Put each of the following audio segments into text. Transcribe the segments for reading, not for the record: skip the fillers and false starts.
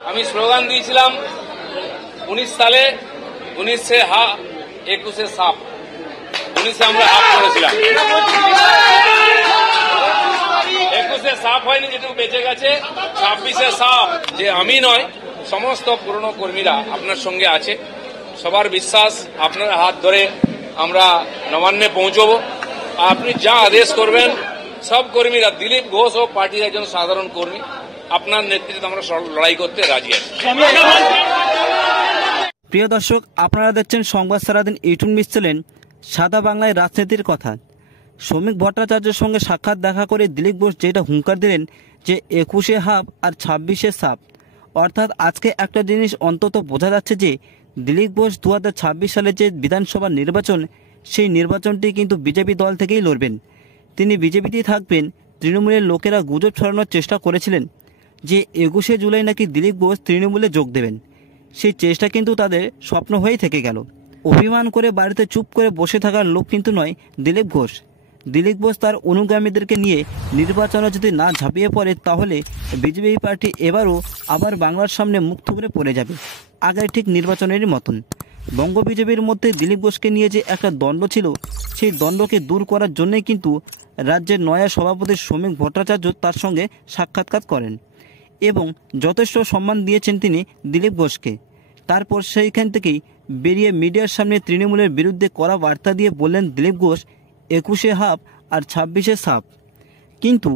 আমি স্লোগান দিয়েছিলাম 19 সালে 19 হা 21 সাপ 19 আমরা হাফ করেছিলাম 21 সাপ হয়নি, যেটুকু বেঁচে গেছে 26 সাপ। যে আমি নয়, সমস্ত পুরনো কর্মীরা আপনার সঙ্গে আছে। সবার বিশ্বাস আপনার হাত ধরে আমরা নবান্নে পৌঁছবো। আপনি যা আদেশ করবেন সব কর্মীরা, দিলীপ ঘোষ ও পার্টির একজন সাধারণ কর্মী, আপনার নেতৃত্বে আমরা লড়াই করতে রাজি আছি। প্রিয় দর্শক, আপনারা দেখছেন সংবাদ সারাদিন ইউটিউব নিউজ চ্যানেল সাদা বাংলায় রাজনীতির কথা। শ্রমিক ভট্টাচার্যের সঙ্গে সাক্ষাৎ দেখা করে দিলীপ ঘোষ যেটা হুঙ্কার দিলেন যে 21 হাফ আর 26 সাপ, অর্থাৎ আজকে একটা জিনিস অন্তত বোঝা যাচ্ছে যে দিলীপ ঘোষ 2026 সালে যে বিধানসভা নির্বাচন, সেই নির্বাচনটি কিন্তু বিজেপি দল থেকেই লড়বেন। তিনি বিজেপিতেই থাকবেন। তৃণমূলের লোকেরা গুজব ছড়ানোর চেষ্টা করেছিলেন যে 21 জুলাই নাকি দিলীপ ঘোষ তৃণমূলে যোগ দেবেন। সেই চেষ্টা কিন্তু তাদের স্বপ্ন হয়েই থেকে গেল। অভিমান করে বাড়িতে চুপ করে বসে থাকার লোক কিন্তু নয় দিলীপ ঘোষ। দিলীপ ঘোষ তার অনুগামীদেরকে নিয়ে নির্বাচনে যদি না ঝাঁপিয়ে পড়ে, তাহলে বিজেপি পার্টি এবারও আবার বাংলার সামনে মুখ থুবড়ে পড়ে যাবে, আগের ঠিক নির্বাচনেরই মতন। বঙ্গ বিজেপির মধ্যে দিলীপ ঘোষকে নিয়ে যে একটা দ্বন্দ্ব ছিল, সেই দ্বন্দ্বকে দূর করার জন্যই কিন্তু রাজ্যের নয়া সভাপতি শ্রমিক ভট্টাচার্য তার সঙ্গে সাক্ষাৎকার করেন এবং যথেষ্ট সম্মান দিয়েছেন তিনি দিলীপ ঘোষকে। তারপর সেইখান থেকেই বেরিয়ে মিডিয়ার সামনে তৃণমূলের বিরুদ্ধে কড়া বার্তা দিয়ে বললেন দিলীপ ঘোষ 21 হাফ আর 26 সাপ। কিন্তু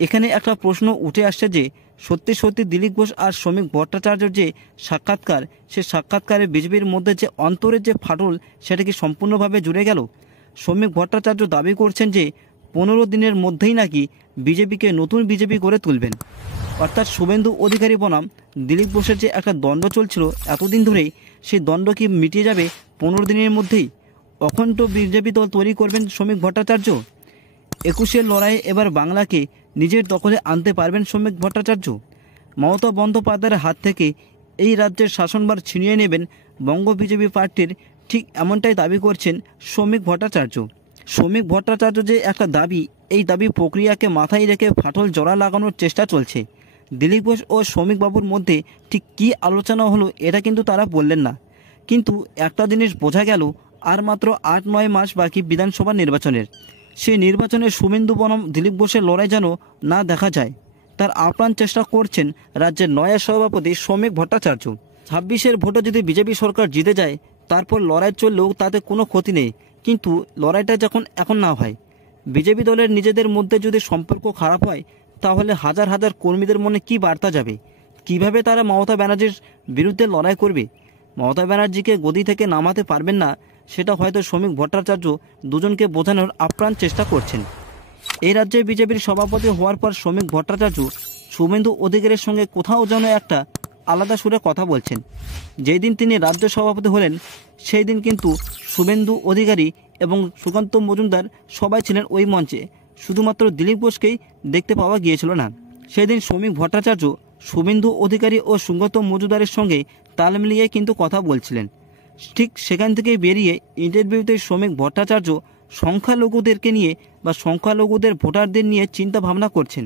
এখানে একটা প্রশ্ন উঠে আসছে যে সত্যি সত্যি দিলীপ ঘোষ আর শ্রমিক ভট্টাচার্যের যে সাক্ষাৎকার, সে সাক্ষাৎকারে বিজেপির মধ্যে যে অন্তরের যে ফাটল, সেটা কি সম্পূর্ণভাবে জুড়ে গেল? শ্রমিক ভট্টাচার্য দাবি করছেন যে 15 দিনের মধ্যেই নাকি বিজেপিকে নতুন বিজেপি করে তুলবেন। অর্থাৎ শুভেন্দু অধিকারী বনাম দিলীপ ঘোষের যে একটা দ্বন্দ্ব চলছিল এতদিন ধরেই, সেই দ্বন্দ্ব কি মিটিয়ে যাবে 15 দিনের মধ্যেই? অখণ্ড বিজেপি দল তৈরি করবেন শ্রমিক ভট্টাচার্য। 21 লড়াইয়ে এবার বাংলাকে নিজের দখলে আনতে পারবেন শ্রমিক ভট্টাচার্য। মমতা বন্দ্যোপাধ্যায়ের হাত থেকে এই রাজ্যের শাসনভার ছিনিয়ে নেবেন বঙ্গ বিজেপি পার্টির, ঠিক এমনটাই দাবি করছেন শ্রমিক ভট্টাচার্য। শ্রমিক ভট্টাচার্য যে একটা দাবি, এই দাবি প্রক্রিয়াকে মাথায় রেখে ফাটল জোড়া লাগানোর চেষ্টা চলছে। দিলীপ ঘোষ ও শ্রমিকবাবুর মধ্যে ঠিক কী আলোচনা হলো এটা কিন্তু তারা বললেন না। কিন্তু একটা জিনিস বোঝা গেল, আর মাত্র 8-9 মাস বাকি বিধানসভা নির্বাচনের। সেই নির্বাচনে শুভেন্দু বনাম দিলীপ ঘোষের লড়াই যেন না দেখা যায়, তার আপ্রাণ চেষ্টা করছেন রাজ্যের নয়া সভাপতি শ্রমিক ভট্টাচার্য। 26 ভোটে যদি বিজেপি সরকার জিতে যায়, তারপর লড়াই চললেও তাতে কোনো ক্ষতি নেই। কিন্তু লড়াইটা যখন এখন না হয়, বিজেপি দলের নিজেদের মধ্যে যদি সম্পর্ক খারাপ হয়, তাহলে হাজার হাজার কর্মীদের মনে কি বার্তা যাবে? কিভাবে তারা মমতা ব্যানার্জির বিরুদ্ধে লড়াই করবে? মমতা ব্যানার্জিকে গদি থেকে নামাতে পারবেন না, সেটা হয়তো শ্রমিক ভট্টাচার্য দুজনকে বোঝানোর আপ্রাণ চেষ্টা করছেন। এই রাজ্যে বিজেপির সভাপতি হওয়ার পর শ্রমিক ভট্টাচার্য শুভেন্দু অধিকারীর সঙ্গে কোথাও যেন একটা আলাদা সুরে কথা বলছেন। যেই দিন তিনি রাজ্য সভাপতি হলেন, সেই দিন কিন্তু শুভেন্দু অধিকারী এবং সুকান্ত মজুমদার সবাই ছিলেন ওই মঞ্চে। শুধুমাত্র দিলীপ ঘোষকেই দেখতে পাওয়া গিয়েছিল না। সেদিন শ্রমিক ভট্টাচার্য শুভেন্দু অধিকারী ও সুকান্ত মজুমদারের সঙ্গে তাল মিলিয়ে কিন্তু কথা বলছিলেন। ঠিক সেখান থেকে বেরিয়ে ইন্টারভিউতে শ্রমিক ভট্টাচার্য সংখ্যালঘুদেরকে নিয়ে বা সংখ্যালঘুদের ভোটারদের নিয়ে চিন্তা ভাবনা করছেন।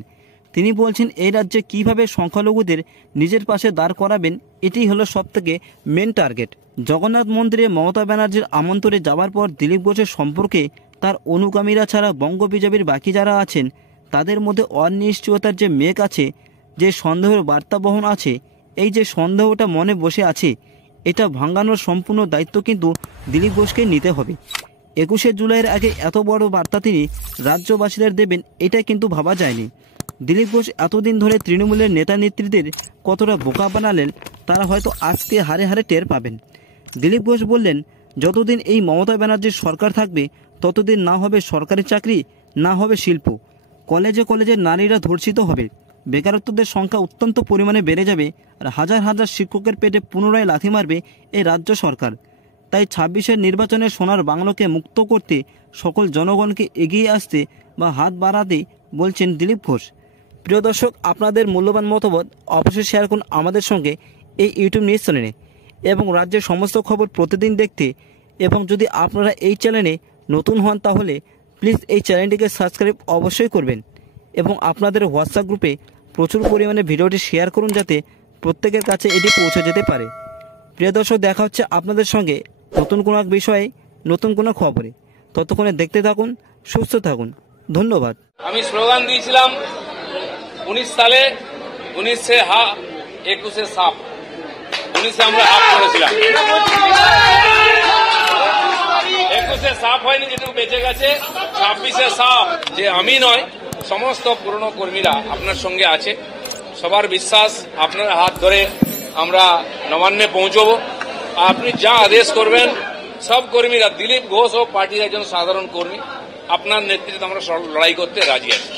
তিনি বলছেন এই রাজ্যে কীভাবে সংখ্যালঘুদের নিজের পাশে দাঁড় করাবেন, এটাই হলো সবথেকে মেন টার্গেট। জগন্নাথ মন্দিরে মমতা ব্যানার্জির আমন্ত্রণে যাওয়ার পর দিলীপ ঘোষের সম্পর্কে তার অনুগামীরা ছাড়া বঙ্গ বিজেপির বাকি যারা আছেন, তাদের মধ্যে অনিশ্চয়তার যে মেঘ আছে, যে সন্দেহের বার্তা বহন আছে, এই যে সন্দেহটা মনে বসে আছে, এটা ভাঙানোর সম্পূর্ণ দায়িত্ব কিন্তু দিলীপ ঘোষকে নিতে হবে। 21 জুলাইয়ের আগে এত বড় বার্তা তিনি রাজ্যবাসীদের দেবেন, এটা কিন্তু ভাবা যায়নি। দিলীপ ঘোষ এতদিন ধরে তৃণমূলের নেতা নেত্রীদের কতটা বোকা বানালেন, তারা হয়তো আজকে হারে হারে টের পাবেন। দিলীপ ঘোষ বললেন, যতদিন এই মমতা ব্যানার্জির সরকার থাকবে, ততদিন না হবে সরকারি চাকরি, না হবে শিল্প। কলেজে কলেজে নারীরা ধর্ষিত হবে, বেকারত্বদের সংখ্যা অত্যন্ত পরিমাণে বেড়ে যাবে, আর হাজার হাজার শিক্ষকের পেটে পুনরায় লাথি মারবে এই রাজ্য সরকার। তাই 26 নির্বাচনে সোনার বাংলাকে মুক্ত করতে সকল জনগণকে এগিয়ে আসতে বা হাত বাড়াতে বলছেন দিলীপ ঘোষ। প্রিয় দর্শক, আপনাদের মূল্যবান মতামত অবশ্যই শেয়ার করুন আমাদের সঙ্গে এই ইউটিউব নিউজ চ্যানেলে, এবং রাজ্যের সমস্ত খবর প্রতিদিন দেখতে। এবং যদি আপনারা এই চ্যানেলে নতুন হন, তাহলে প্লিজ এই চ্যানেলটিকে সাবস্ক্রাইব অবশ্যই করবেন এবং আপনাদের হোয়াটসঅ্যাপ গ্রুপে প্রচুর পরিমাণে ভিডিওটি শেয়ার করুন, যাতে প্রত্যেকের কাছে এটি পৌঁছে যেতে পারে। প্রিয় দর্শক, দেখা হচ্ছে আপনাদের সঙ্গে নতুন কোনো এক বিষয়ে, নতুন কোনো খবরে। ততক্ষণে দেখতে থাকুন, সুস্থ থাকুন। ধন্যবাদ। আমি স্লোগান দিয়েছিলাম 19 সালে 19 হা 21 সাপ, 19 আমরা হাফ করেছিলাম, 21 সাপ হয়নি, যেটুকু বেঁচে গেছে 26 সাপ। যে আমি নয়, সমস্ত পুরনো কর্মীরা আপনার সঙ্গে আছে। সবার বিশ্বাস আপনার হাত ধরে আমরা নবান্নে পৌঁছবো। আপনি যা আদেশ করবেন, সব কর্মীরা, দিলীপ ঘোষ ও পার্টির একজন সাধারণ কর্মী, আপনার নেতৃত্বে আমরা লড়াই করতে রাজি আছি।